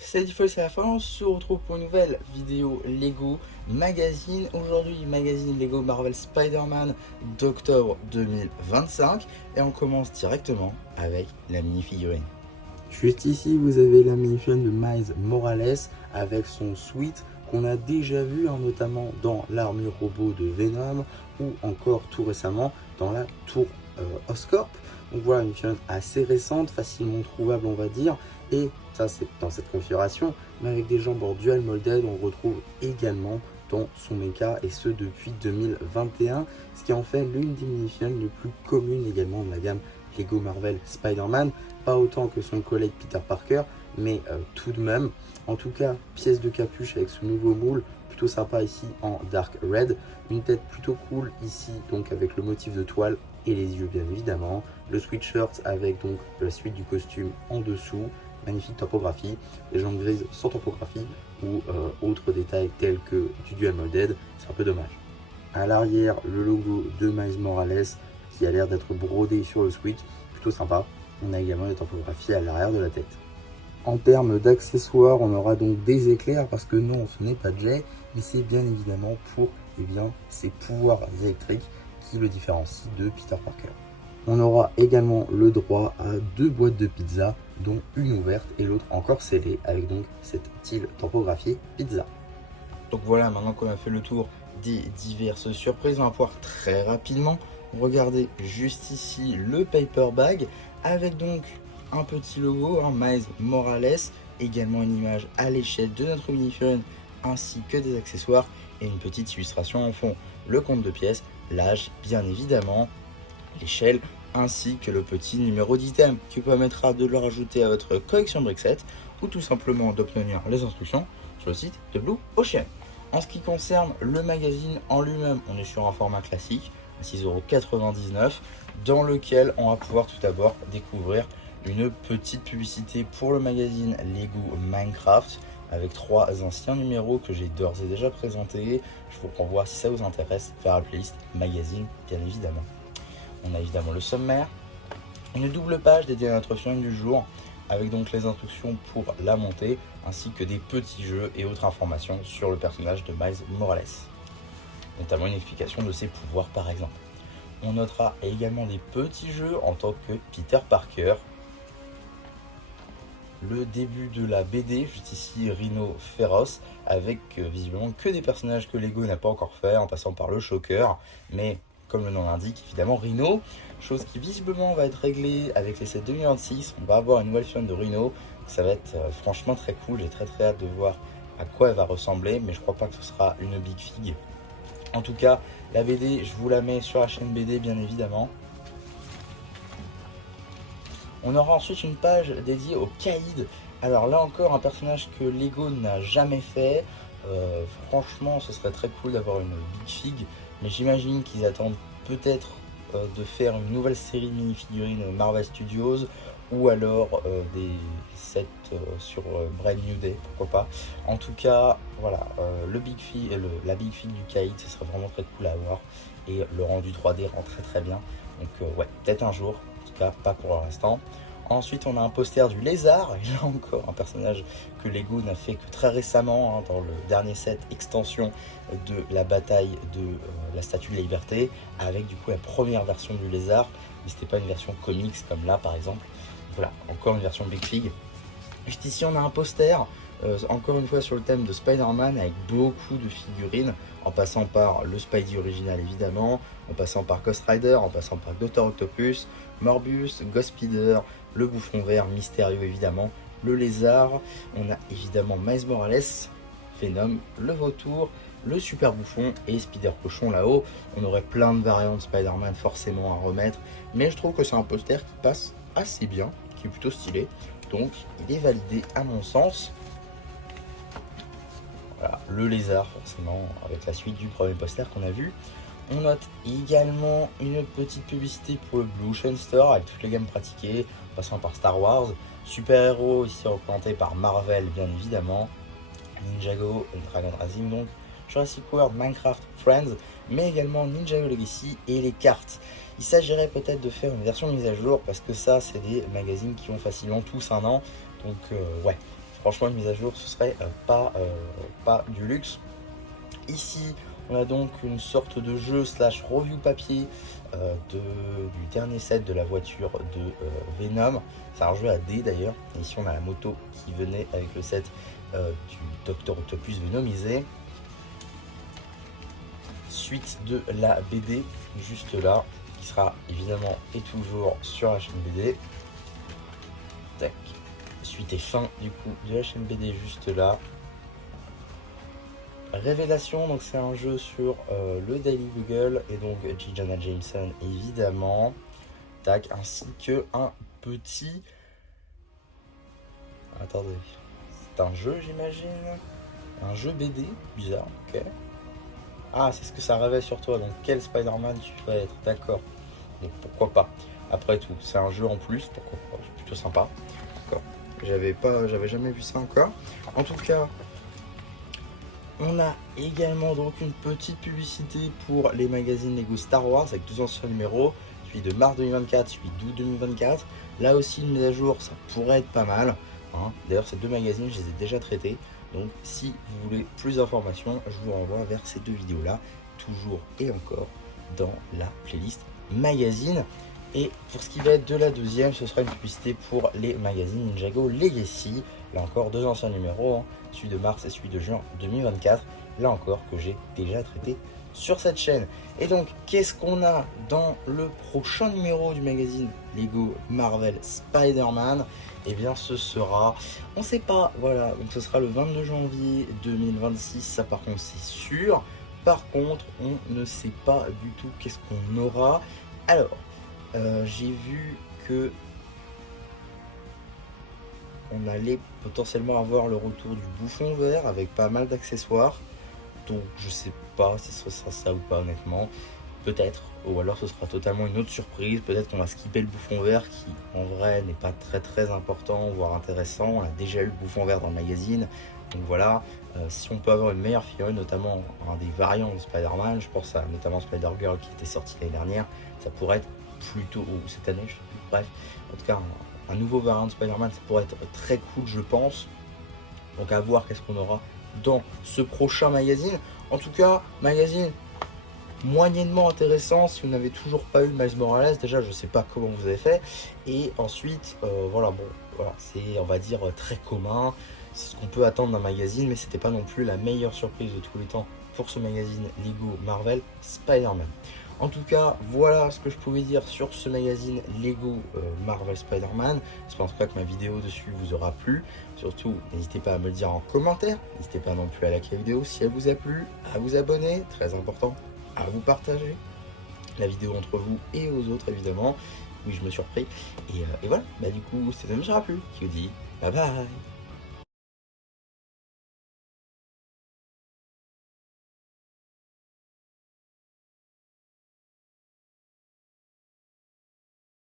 C'est Default, c'est la fin, on se retrouve pour une nouvelle vidéo Lego Magazine. Aujourd'hui, magazine Lego Marvel Spider-Man d'octobre 2025. Et on commence directement avec la mini-figurine. Juste ici, vous avez la mini-figurine de Miles Morales avec son suite qu'on a déjà vu, notamment dans l'armure robot de Venom ou encore tout récemment dans la tour Oscorp. Donc voilà, une figurine assez récente, facilement trouvable on va dire, et ça c'est dans cette configuration, mais avec des jambes en dual molded, on le retrouve également dans son mecha, et ce depuis 2021, ce qui en fait l'une des mini-figurines les plus communes également de la gamme Lego Marvel Spider-Man, pas autant que son collègue Peter Parker, mais tout de même. En tout cas, pièce de capuche avec ce nouveau moule, plutôt sympa ici en Dark Red, une tête plutôt cool ici, donc avec le motif de toile et les yeux bien évidemment, le sweatshirt avec donc la suite du costume en dessous, magnifique topographie, les jambes grises sans topographie ou autres détails tels que du dual molded, c'est un peu dommage. À l'arrière, le logo de Miles Morales qui a l'air d'être brodé sur le switch, plutôt sympa. On a également des topographies à l'arrière de la tête. En termes d'accessoires, on aura donc des éclairs parce que non, ce n'est pas Jay, mais c'est bien évidemment pour ses pouvoirs électriques qui le différencient de Peter Parker. On aura également le droit à 2 boîtes de pizza, dont une ouverte et l'autre encore scellée, avec donc cette style topographiée pizza. Donc voilà, maintenant qu'on a fait le tour des diverses surprises, on va pouvoir très rapidement regarder juste ici le paper bag avec donc un petit logo, Miles Morales, également une image à l'échelle de notre mini-figurine ainsi que des accessoires et une petite illustration en fond. Le compte de pièces, l'âge bien évidemment, l'échelle ainsi que le petit numéro d'item qui vous permettra de le rajouter à votre collection Brickset ou tout simplement d'obtenir les instructions sur le site de Blue Ocean. En ce qui concerne le magazine en lui-même, on est sur un format classique à 6,99 € dans lequel on va pouvoir tout d'abord découvrir une petite publicité pour le magazine Lego Minecraft avec 3 anciens numéros que j'ai d'ores et déjà présentés. Je vous renvoie, si ça vous intéresse, vers la playlist magazine bien évidemment. On a évidemment le sommaire, une double page dédiée à notre film du jour avec donc les instructions pour la montée ainsi que des petits jeux et autres informations sur le personnage de Miles Morales, notamment une explication de ses pouvoirs par exemple. On notera également des petits jeux en tant que Peter Parker, le début de la BD, juste ici Rhino Féroce, avec visiblement que des personnages que Lego n'a pas encore fait, en passant par le Shocker, mais comme le nom l'indique, évidemment Rhino, chose qui visiblement va être réglée avec les sets 2026, on va avoir une nouvelle figurine de Rhino, ça va être franchement très cool, j'ai très hâte de voir à quoi elle va ressembler, mais je crois pas que ce sera une Big Fig. En tout cas, la BD, je vous la mets sur la chaîne BD bien évidemment. On aura ensuite une page dédiée au Kaïd. Alors là encore, un personnage que Lego n'a jamais fait. Franchement, ce serait très cool d'avoir une Big Fig, mais j'imagine qu'ils attendent peut-être de faire une nouvelle série de mini-figurines Marvel Studios ou alors des sets sur Brand New Day, pourquoi pas. En tout cas, voilà, la Big Fig du Kaïd, ce serait vraiment très cool à avoir et le rendu 3D rend très bien. Donc ouais, peut-être un jour, en tout cas pas pour l'instant. Ensuite, on a un poster du lézard, et là encore un personnage que Lego n'a fait que très récemment, dans le dernier set extension de la bataille de la Statue de la Liberté, avec du coup la première version du lézard, mais c'était pas une version comics comme là par exemple. Voilà, encore une version Big Fig. Juste ici, on a un poster, encore une fois sur le thème de Spider-Man, avec beaucoup de figurines, en passant par le Spidey original évidemment, en passant par Ghost Rider, en passant par Dr Octopus, Morbius, Ghost Spider, le bouffon vert mystérieux évidemment, le lézard, on a évidemment Miles Morales, Venom, le vautour, le super bouffon et Spider Cochon là-haut. On aurait plein de variantes Spider-Man forcément à remettre, mais je trouve que c'est un poster qui passe assez bien, qui est plutôt stylé, donc il est validé à mon sens. Voilà, le lézard forcément avec la suite du premier poster qu'on a vu. On note également une petite publicité pour le Blue Ocean Store avec toutes les gammes pratiquées, passant par Star Wars, Super Héros ici représenté par Marvel bien évidemment, Ninjago, Dragon Racing donc, Jurassic World, Minecraft, Friends, mais également Ninjago Legacy et les cartes. Il s'agirait peut-être de faire une version mise à jour parce que ça c'est des magazines qui ont facilement tous un an, donc ouais. franchement une mise à jour ce serait pas du luxe. Ici on a donc une sorte de jeu slash review papier du dernier set de la voiture de Venom. C'est un jeu à dés d'ailleurs. Ici on a la moto qui venait avec le set du Dr Octopus Venomisé. Suite de la BD juste là, qui sera évidemment et toujours sur la chaîne BD. Tac. Suite et fin du coup de la chaîne BD juste là. Révélation, donc c'est un jeu sur le Daily Bugle et donc J. Jonah Jameson évidemment. Tac, ainsi que un petit... Attendez, c'est un jeu j'imagine. Un jeu BD, bizarre, ok. Ah, c'est ce que ça révèle sur toi, donc quel Spider-Man tu vas être, d'accord. Donc pourquoi pas. Après tout, c'est un jeu en plus, pourquoi pas, c'est plutôt sympa. D'accord. J'avais jamais vu ça encore. En tout cas, on a également donc une petite publicité pour les magazines Lego Star Wars avec 2 anciens numéros, celui de mars 2024, celui d'août 2024. Là aussi une mise à jour, ça pourrait être pas mal. Hein. D'ailleurs ces 2 magazines, je les ai déjà traités. Donc si vous voulez plus d'informations, je vous renvoie vers ces 2 vidéos là, toujours et encore dans la playlist magazine. Et pour ce qui va être de la deuxième, ce sera une publicité pour les magazines Ninjago Legacy. Là encore 2 anciens numéros, hein, celui de mars et celui de juin 2024. Là encore que j'ai déjà traité sur cette chaîne. Et donc qu'est-ce qu'on a dans le prochain numéro du magazine Lego Marvel Spider-Man? Et bien ce sera, on sait pas, voilà, donc ce sera le 22 janvier 2026, ça par contre c'est sûr. Par contre on ne sait pas du tout qu'est-ce qu'on aura. Alors j'ai vu que on allait potentiellement avoir le retour du bouffon vert avec pas mal d'accessoires. Donc je sais pas si ce sera ça ou pas honnêtement. Peut-être, ou alors ce sera totalement une autre surprise. Peut-être qu'on va skipper le bouffon vert qui en vrai n'est pas très important, voire intéressant. On a déjà eu le bouffon vert dans le magazine. Donc voilà, si on peut avoir une meilleure figurine, notamment un des variants de Spider-Man, je pense à notamment Spider-Girl qui était sorti l'année dernière, ça pourrait être plutôt, ou cette année, je sais plus, bref, en tout cas un nouveau variant de Spider-Man, ça pourrait être très cool je pense. Donc à voir qu'est-ce qu'on aura dans ce prochain magazine. En tout cas, magazine moyennement intéressant si vous n'avez toujours pas eu Miles Morales. Déjà je sais pas comment vous avez fait, et ensuite voilà, bon voilà, c'est on va dire très commun, c'est ce qu'on peut attendre d'un magazine, mais c'était pas non plus la meilleure surprise de tous les temps pour ce magazine Lego Marvel Spider-Man. En tout cas, voilà ce que je pouvais dire sur ce magazine Lego Marvel Spider-Man. J'espère en tout cas que ma vidéo dessus vous aura plu. Surtout, n'hésitez pas à me le dire en commentaire. N'hésitez pas non plus à liker la vidéo si elle vous a plu, à vous abonner, très important, à vous partager la vidéo entre vous et aux autres évidemment. Oui, je me suis surpris. Et voilà, bah du coup, c'était Monsieur Rappu qui vous dit bye bye.